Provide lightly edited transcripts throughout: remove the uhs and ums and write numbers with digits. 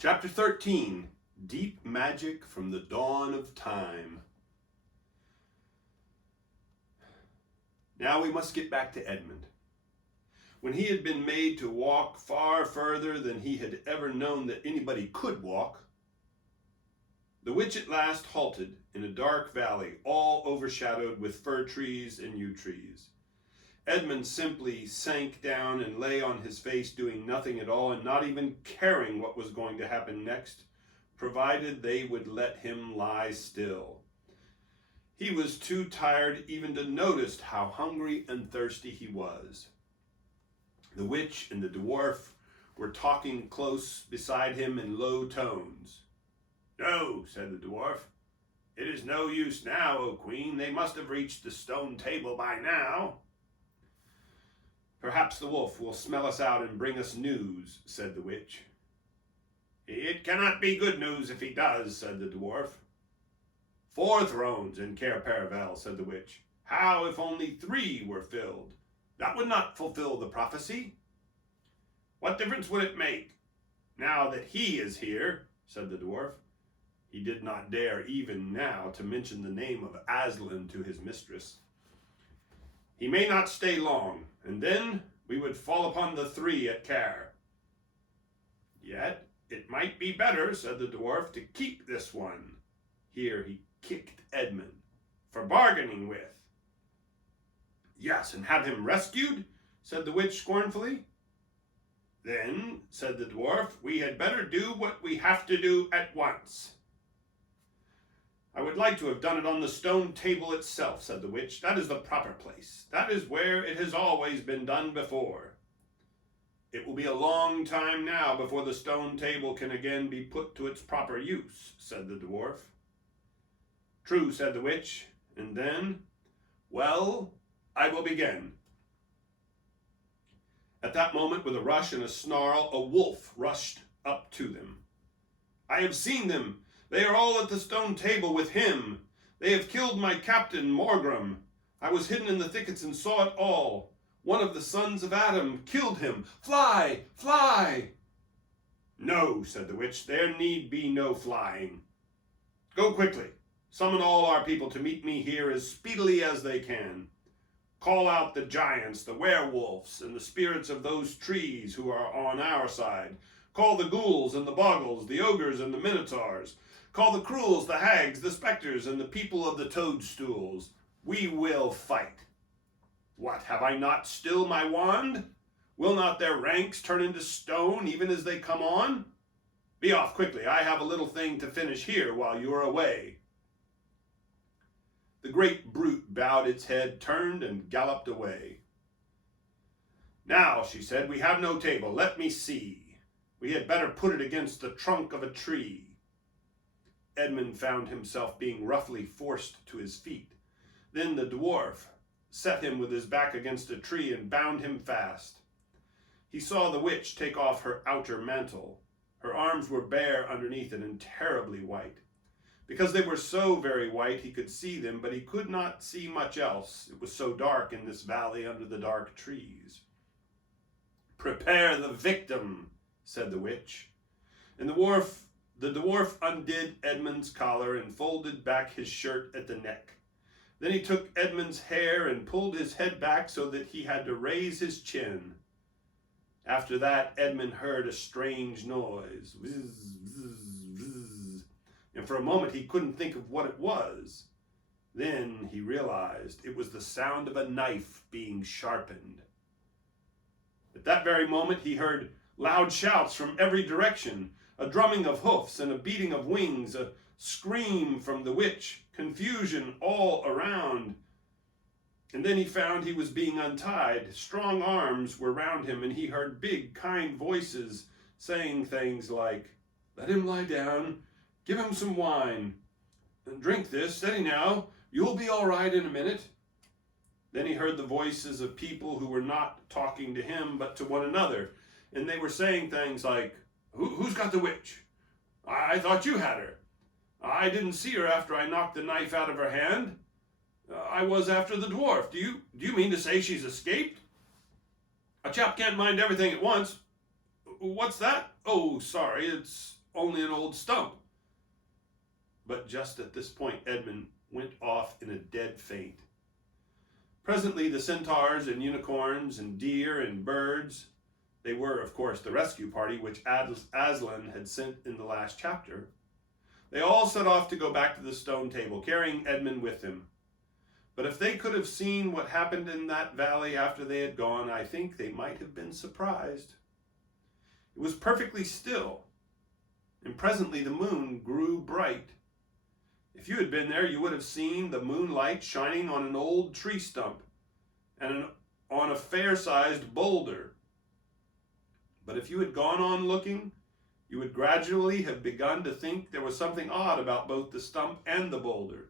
Chapter 13, Deep Magic from the Dawn of Time. Now we must get back to Edmund. When he had been made to walk far further than he had ever known that anybody could walk, the witch at last halted in a dark valley, all overshadowed with fir trees and yew trees. Edmund simply sank down and lay on his face, doing nothing at all and not even caring what was going to happen next, provided they would let him lie still. He was too tired even to notice how hungry and thirsty he was. The witch and the dwarf were talking close beside him in low tones. "No," said the dwarf. "It is no use now, O Queen. They must have reached the stone table by now." "Perhaps the wolf will smell us out and bring us news," said the witch. "It cannot be good news if he does," said the dwarf. "4 thrones in Cair Paravel," said the witch. "How if only 3 were filled? That would not fulfill the prophecy." "What difference would it make, now that he is here?" said the dwarf. He did not dare even now to mention the name of Aslan to his mistress. "He may not stay long, and then we would fall upon the 3 at Cair." "Yet it might be better," said the dwarf, "to keep this one," here he kicked Edmund, "for bargaining with." "Yes, and have him rescued?" said the witch scornfully. "Then," said the dwarf, "we had better do what we have to do at once." "I would like to have done it on the stone table itself," said the witch. "That is the proper place. That is where it has always been done before." "It will be a long time now before the stone table can again be put to its proper use," said the dwarf. "True," said the witch, and then, "Well, I will begin." At that moment, with a rush and a snarl, a wolf rushed up to them. "I have seen them. They are all at the stone table with him. They have killed my captain, Morgrim. I was hidden in the thickets and saw it all. One of the sons of Adam killed him. Fly! Fly!" "No," said the witch, "there need be no flying. Go quickly. Summon all our people to meet me here as speedily as they can. Call out the giants, the werewolves, and the spirits of those trees who are on our side. Call the ghouls and the bogles, the ogres and the minotaurs. Call the cruels, the hags, the specters, and the people of the toadstools. We will fight. What, have I not still my wand? Will not their ranks turn into stone even as they come on? Be off quickly. I have a little thing to finish here while you are away." The great brute bowed its head, turned, and galloped away. "Now," she said, "we have no table. Let me see. We had better put it against the trunk of a tree." Edmund found himself being roughly forced to his feet. Then the dwarf set him with his back against a tree and bound him fast. He saw the witch take off her outer mantle. Her arms were bare underneath it and terribly white. Because they were so very white, he could see them, but he could not see much else. It was so dark in this valley under the dark trees. "Prepare the victim," said the witch. And the dwarf undid Edmund's collar and folded back his shirt at the neck. Then he took Edmund's hair and pulled his head back so that he had to raise his chin. After that, Edmund heard a strange noise. Whiz, whiz, whiz. And for a moment he couldn't think of what it was. Then he realized it was the sound of a knife being sharpened. At that very moment he heard loud shouts from every direction, a drumming of hoofs and a beating of wings, a scream from the witch, confusion all around. And then he found he was being untied. Strong arms were round him, and he heard big, kind voices saying things like, "Let him lie down. Give him some wine. And drink this. Steady now. You'll be all right in a minute." Then he heard the voices of people who were not talking to him, but to one another. And they were saying things like, Who's got the witch? I thought you had her. I didn't see her after I knocked the knife out of her hand. I was after the dwarf. Do you mean to say she's escaped? A chap can't mind everything at once. What's that? Oh, sorry, it's only an old stump. But just at this point, Edmund went off in a dead faint. Presently, the centaurs and unicorns and deer and birds, they were, of course, the rescue party which Aslan had sent in the last chapter, they all set off to go back to the stone table, carrying Edmund with him. But if they could have seen what happened in that valley after they had gone, I think they might have been surprised. It was perfectly still, and presently the moon grew bright. If you had been there, you would have seen the moonlight shining on an old tree stump and on a fair-sized boulder. But if you had gone on looking, you would gradually have begun to think there was something odd about both the stump and the boulder.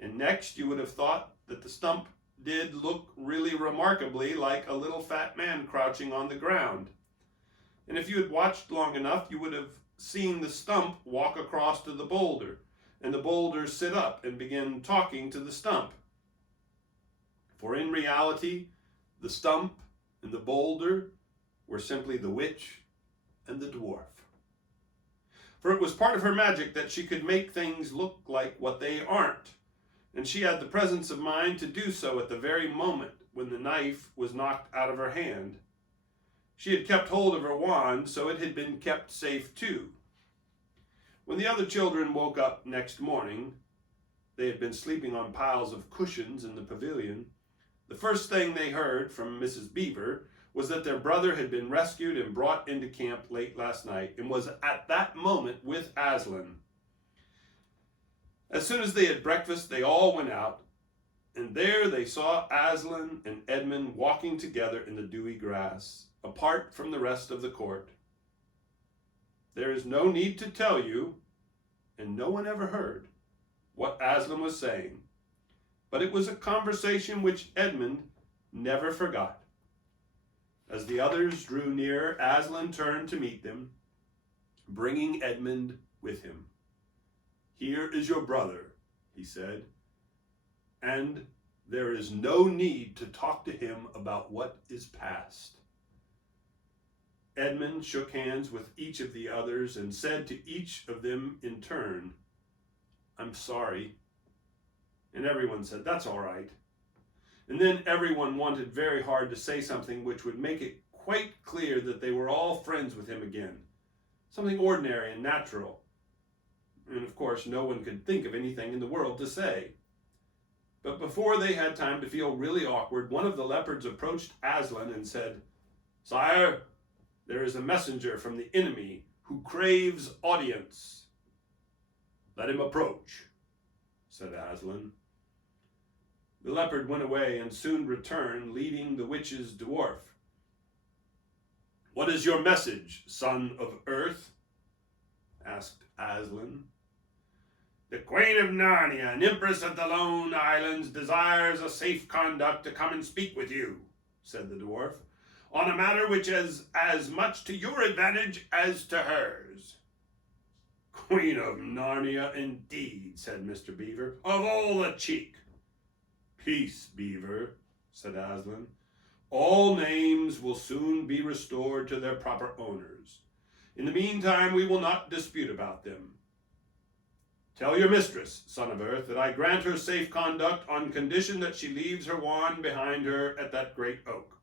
And next you would have thought that the stump did look really remarkably like a little fat man crouching on the ground. And if you had watched long enough, you would have seen the stump walk across to the boulder, and the boulder sit up and begin talking to the stump. For in reality, the stump and the boulder were simply the witch and the dwarf. For it was part of her magic that she could make things look like what they aren't, and she had the presence of mind to do so at the very moment when the knife was knocked out of her hand. She had kept hold of her wand, so it had been kept safe too. When the other children woke up next morning, they had been sleeping on piles of cushions in the pavilion. The first thing they heard from Mrs. Beaver was that their brother had been rescued and brought into camp late last night, and was at that moment with Aslan. As soon as they had breakfast, they all went out, and there they saw Aslan and Edmund walking together in the dewy grass, apart from the rest of the court. There is no need to tell you, and no one ever heard, what Aslan was saying, but it was a conversation which Edmund never forgot. As the others drew near, Aslan turned to meet them, bringing Edmund with him. "Here is your brother," he said, "and there is no need to talk to him about what is past." Edmund shook hands with each of the others and said to each of them in turn, "I'm sorry." And everyone said, "That's all right." And then everyone wanted very hard to say something which would make it quite clear that they were all friends with him again. Something ordinary and natural. And of course, no one could think of anything in the world to say. But before they had time to feel really awkward, one of the leopards approached Aslan and said, "Sire, there is a messenger from the enemy who craves audience." "Let him approach," said Aslan. The leopard went away and soon returned, leading the witch's dwarf. "What is your message, son of earth?" asked Aslan. "The Queen of Narnia and Empress of the Lone Islands desires a safe conduct to come and speak with you," said the dwarf, "on a matter which is as much to your advantage as to hers." "Queen of Narnia, indeed," said Mr. Beaver, "of all the cheek." "Peace, Beaver," said Aslan. "All names will soon be restored to their proper owners. In the meantime, we will not dispute about them. Tell your mistress, son of earth, that I grant her safe conduct on condition that she leaves her wand behind her at that great oak."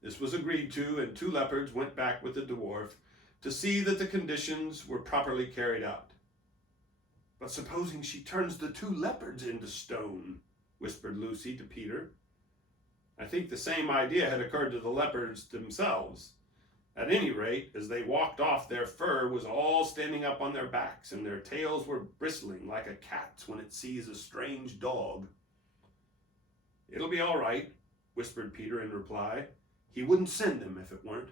This was agreed to, and two leopards went back with the dwarf to see that the conditions were properly carried out. "But supposing she turns the two leopards into stone," whispered Lucy to Peter. I think the same idea had occurred to the leopards themselves. At any rate, as they walked off, their fur was all standing up on their backs, and their tails were bristling like a cat's when it sees a strange dog. "It'll be all right," whispered Peter in reply. "He wouldn't send them if it weren't."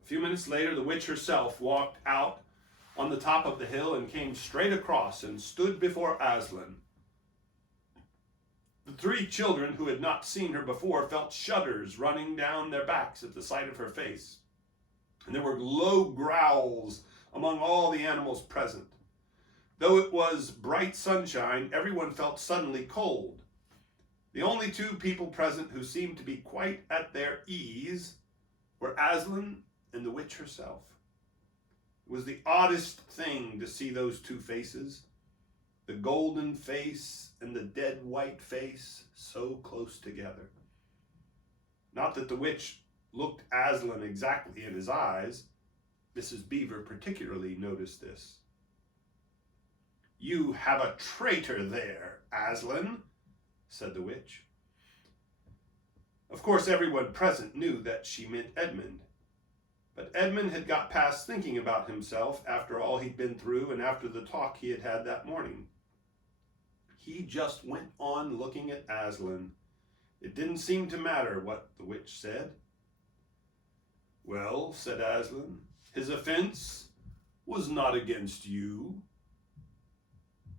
A few minutes later, the witch herself walked out on the top of the hill and came straight across and stood before Aslan. The three children who had not seen her before felt shudders running down their backs at the sight of her face, and there were low growls among all the animals present. Though it was bright sunshine, everyone felt suddenly cold. The only two people present who seemed to be quite at their ease were Aslan and the witch herself. It was the oddest thing to see those two faces, the golden face and the dead white face, so close together. Not that the witch looked Aslan exactly in his eyes. Mrs. Beaver particularly noticed this. "You have a traitor there, Aslan," said the witch. Of course, everyone present knew that she meant Edmund. But Edmund had got past thinking about himself after all he'd been through and after the talk he had had that morning. He just went on looking at Aslan. It didn't seem to matter what the witch said. "Well," said Aslan, "his offense was not against you."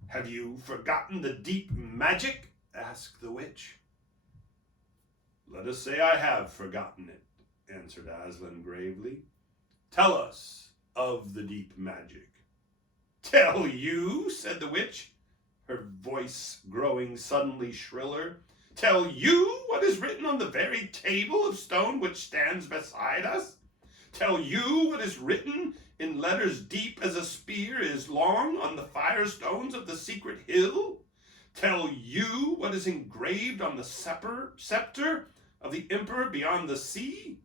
"Have you forgotten the deep magic?" asked the witch. "Let us say I have forgotten it," answered Aslan gravely. "Tell us of the deep magic." "Tell you?" said the witch, her voice growing suddenly shriller. "Tell you what is written on the very table of stone which stands beside us? Tell you what is written in letters deep as a spear is long on the firestones of the secret hill? Tell you what is engraved on the scepter of the emperor beyond the sea?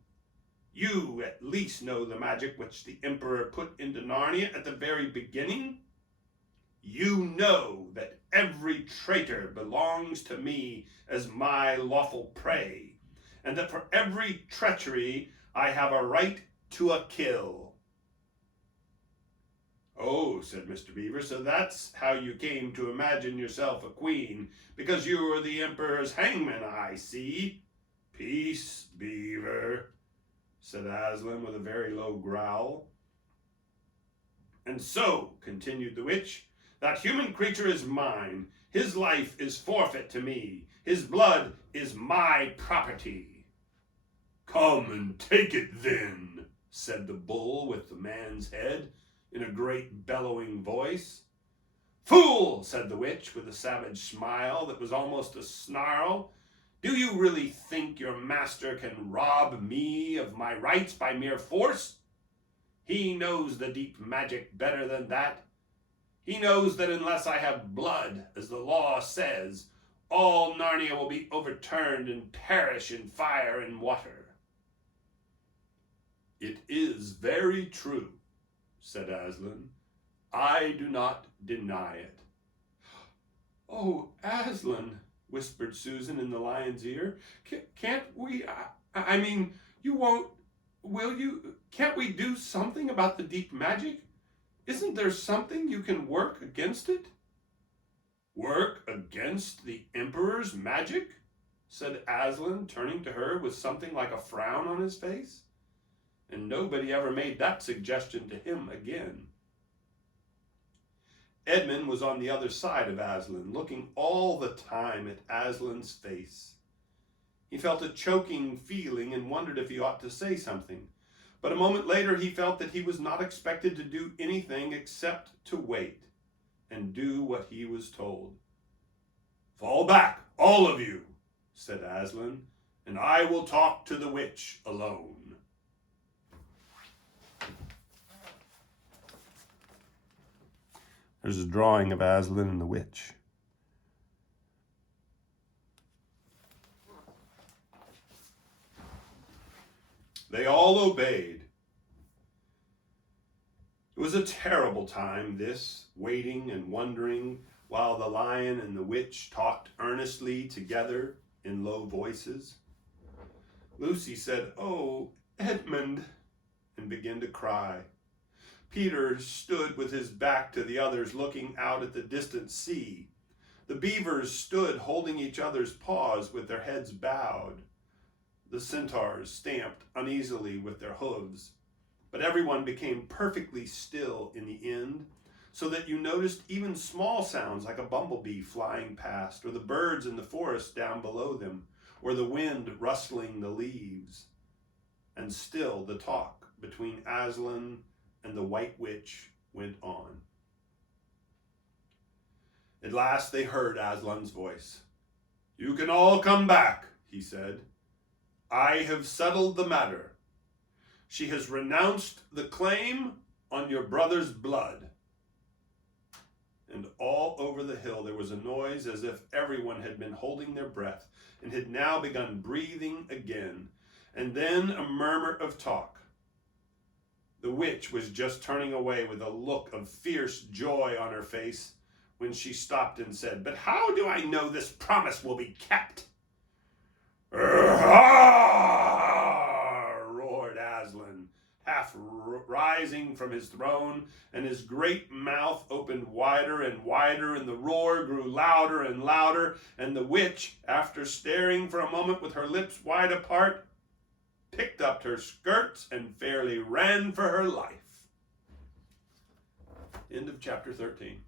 You at least know the magic which the emperor put into Narnia at the very beginning. You know that every traitor belongs to me as my lawful prey, and that for every treachery I have a right to a kill." "Oh," said Mr. Beaver, "so that's how you came to imagine yourself a queen, because you were the emperor's hangman, I see. Peace, Beaver," said Aslan with a very low growl. "And so," continued the witch, "that human creature is mine. His life is forfeit to me. His blood is my property." "Come and take it then," said the bull with the man's head in a great bellowing voice. "Fool," said the witch with a savage smile that was almost a snarl. "Do you really think your master can rob me of my rights by mere force? He knows the deep magic better than that. He knows that unless I have blood, as the law says, all Narnia will be overturned and perish in fire and water." "It is very true," said Aslan. "I do not deny it." "Oh, Aslan," whispered Susan in the lion's ear, "can't we, I mean, you won't, will you, can't we do something about the deep magic? Isn't there something you can work against it?" "Work against the emperor's magic?" said Aslan, turning to her with something like a frown on his face. And nobody ever made that suggestion to him again. Edmund was on the other side of Aslan, looking all the time at Aslan's face. He felt a choking feeling and wondered if he ought to say something. But a moment later he felt that he was not expected to do anything except to wait and do what he was told. "Fall back, all of you," said Aslan, "and I will talk to the witch alone." There's a drawing of Aslan and the witch. They all obeyed. It was a terrible time, this, waiting and wondering while the lion and the witch talked earnestly together in low voices. Lucy said, "Oh, Edmund," and began to cry. Peter stood with his back to the others, looking out at the distant sea. The beavers stood holding each other's paws with their heads bowed. The centaurs stamped uneasily with their hooves. But everyone became perfectly still in the end, so that you noticed even small sounds like a bumblebee flying past, or the birds in the forest down below them, or the wind rustling the leaves. And still the talk between Aslan and the White Witch went on. At last they heard Aslan's voice. "You can all come back," he said. "I have settled the matter. She has renounced the claim on your brother's blood. And all over the hill there was a noise as if everyone had been holding their breath and had now begun breathing again. And then a murmur of talk. The witch was just turning away with a look of fierce joy on her face when she stopped and said, "But how do I know this promise will be kept?" Roared Aslan, half rising from his throne, and his great mouth opened wider and wider, and the roar grew louder and louder, and the witch, after staring for a moment with her lips wide apart, picked up her skirts and fairly ran for her life. End of chapter 13.